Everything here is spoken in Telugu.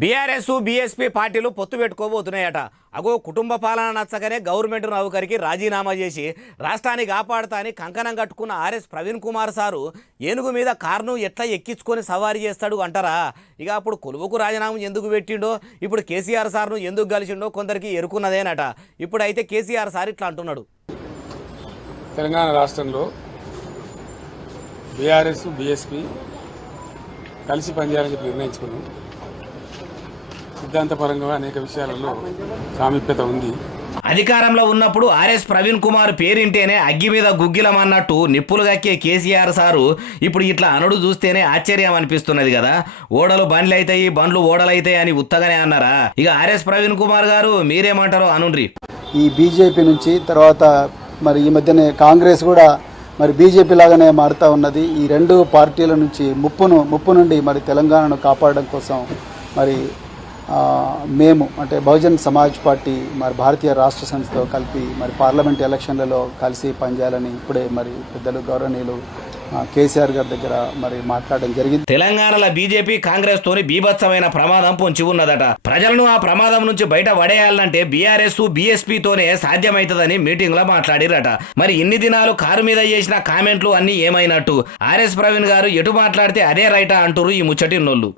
బీఆర్ఎస్ బీఎస్పీ పార్టీలు పొత్తు పెట్టుకోబోతున్నాయట. అగో కుటుంబ పాలన నచ్చగానే గవర్నమెంట్ నౌకరికి రాజీనామా చేసి రాష్ట్రాన్ని కాపాడుతా అని కంకణం కట్టుకున్న ఆర్ఎస్ ప్రవీణ్ కుమార్ సారు ఏనుగు మీద కారును ఎట్లా ఎక్కించుకొని సవారీ చేస్తాడు అంటారా? ఇక అప్పుడు కొలువుకు రాజీనామా ఎందుకు పెట్టిండో, ఇప్పుడు కేసీఆర్ సార్ను ఎందుకు కలిసిండో కొందరికి ఎరుకున్నదేనట. ఇప్పుడైతే కేసీఆర్ సార్ ఇట్లా అంటున్నాడు. తెలంగాణ రాష్ట్రంలో బీఆర్ఎస్ బీఎస్పీ కలిసి పనిచేయాలని చెప్పి నిర్ణయించుకున్నాం. సిద్ధాంతపరంగా అనేక విషయాలలో సామీప్యత ఉంది. అధికారంలో ఉన్నప్పుడు ఆర్ఎస్ ప్రవీణ్ కుమార్ పేరింటేనే అగ్గి మీద గుగ్గిలం అన్నట్టు నిప్పులు గక్కే కేసీఆర్ సారు ఇప్పుడు ఇట్లా అనుడు చూస్తేనే ఆశ్చర్యం అనిపిస్తున్నది కదా. ఓడలు బండ్లు అవుతాయి, బండ్లు ఓడలు అవుతాయి అని ఉత్తగానే అన్నారా? ఇక ఆర్ఎస్ ప్రవీణ్ కుమార్ గారు మీరేమంటారో అనుండ్రి. ఈ బీజేపీ నుంచి తర్వాత మరి ఈ మధ్యనే కాంగ్రెస్ కూడా మరి బీజేపీ లాగానే మారుతూ ఉన్నది. ఈ రెండు పార్టీల నుంచి ముప్పు నుండి మరి తెలంగాణను కాపాడడం కోసం మరి మేము అంటే బహుజన్ సమాజ్ పార్టీ మరి భారతీయ రాష్ట్ర సమితితో కలిపి మరి పార్లమెంట్ ఎలక్షన్లలో కలిసి పనిచేయాలని ఇప్పుడే మరి పెద్దలు గౌరవనీయులు కేసీఆర్ గారి దగ్గర మరి మాట్లాడడం జరిగింది. తెలంగాణలో బీజేపీ కాంగ్రెస్ తోని బీభత్సమైన ప్రమాదం పొంచి ఉన్నదట. ప్రజలను ఆ ప్రమాదం నుంచి బయట పడేయాలంటే బీఆర్ఎస్ బీఎస్పీతోనే సాధ్యమవుతుందని మీటింగ్ లో మాట్లాడిరట. మరి ఇన్ని దినాలు కారు మీద చేసిన కామెంట్లు అన్ని ఏమైనట్టు? ఆర్ఎస్ ప్రవీణ్ గారు ఎటు మాట్లాడితే అదే రైటా అంటారు ఈ ముచ్చటిన్నోళ్ళు.